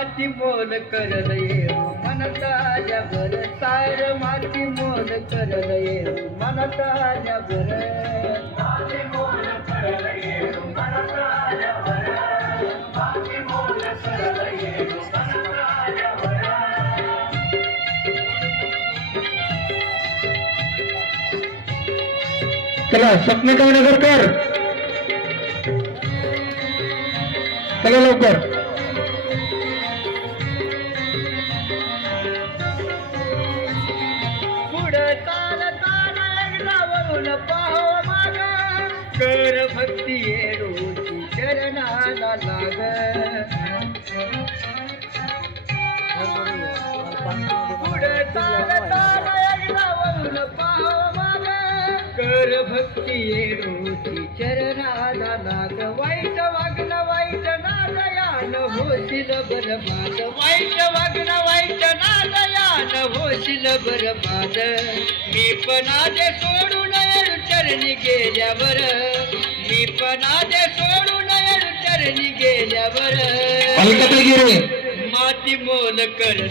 माती मोल करल येऊ. मनता जबर सार माती मोल करल येऊ. मनता जबर चला स्वप्निका नगरकर चला लवकर. वरून पाहाव कर भक्ती येडूची चरणाला लाग. पुढं ताल ताल एकदा वरून पाहाव माग. कर भक्ती येडूची चरणाला लाग. वाईट वागणं वाईट नादयान होशील बरबाद. वाईट वागणं वाईट नादयान होशील बरबाद. मी पण आजे सोडून चरणी गेल्यावर मी पण आजे सोडून चरणी गेल्यावर. माती मोल कर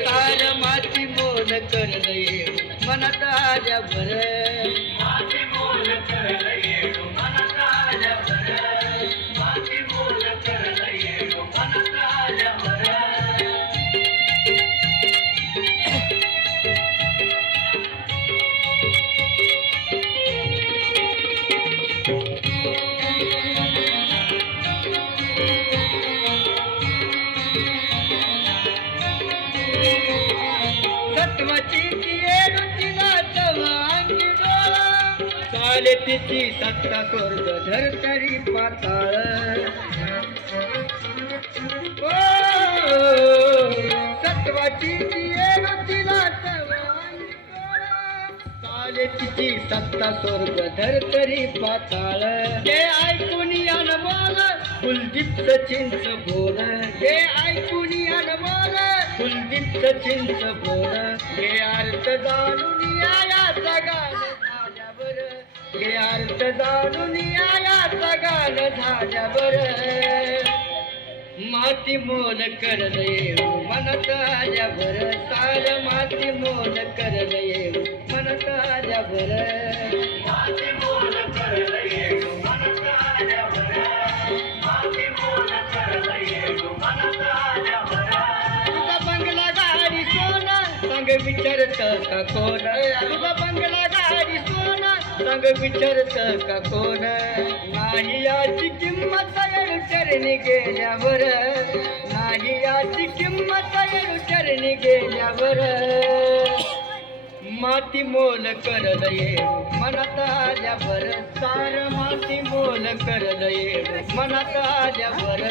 सार माती मोल कर मनात आल्यावर. चाले तिची सत्ता स्वर्ग धरतरी पाताळ. सत्वाची चाले तिची सत्ता स्वर्ग धरतरी पाताळ. कुलदीप्त चिंच बोल हे ऐकून अनमोल कुलदीप्त चिंच बोल हे अर्थ जाणून याचा गाण झाल्यावर. हे अर्थ जाणून याचा गाण झाल्यावर. माती मोल करल हो मनात आल्यावर सार माती मोल विचारत का कोण? बंगला गाडी सोन सांग विचारत का कोण नाही याची किंमत येऊ चरणी गेल्यावर नाही याची किंमत येऊ चरणी गेल्यावर माती मोल करल येऊ मनात आल्यावर सार माती मोल करल येऊ मनात आल्यावर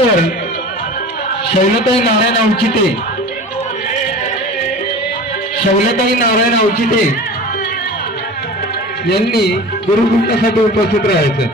डॉक्टर शैलताई नारायण औचिते शैलताई नारायण औचिते यांनी गुरुकृष्णासाठी उपस्थित राहायचं.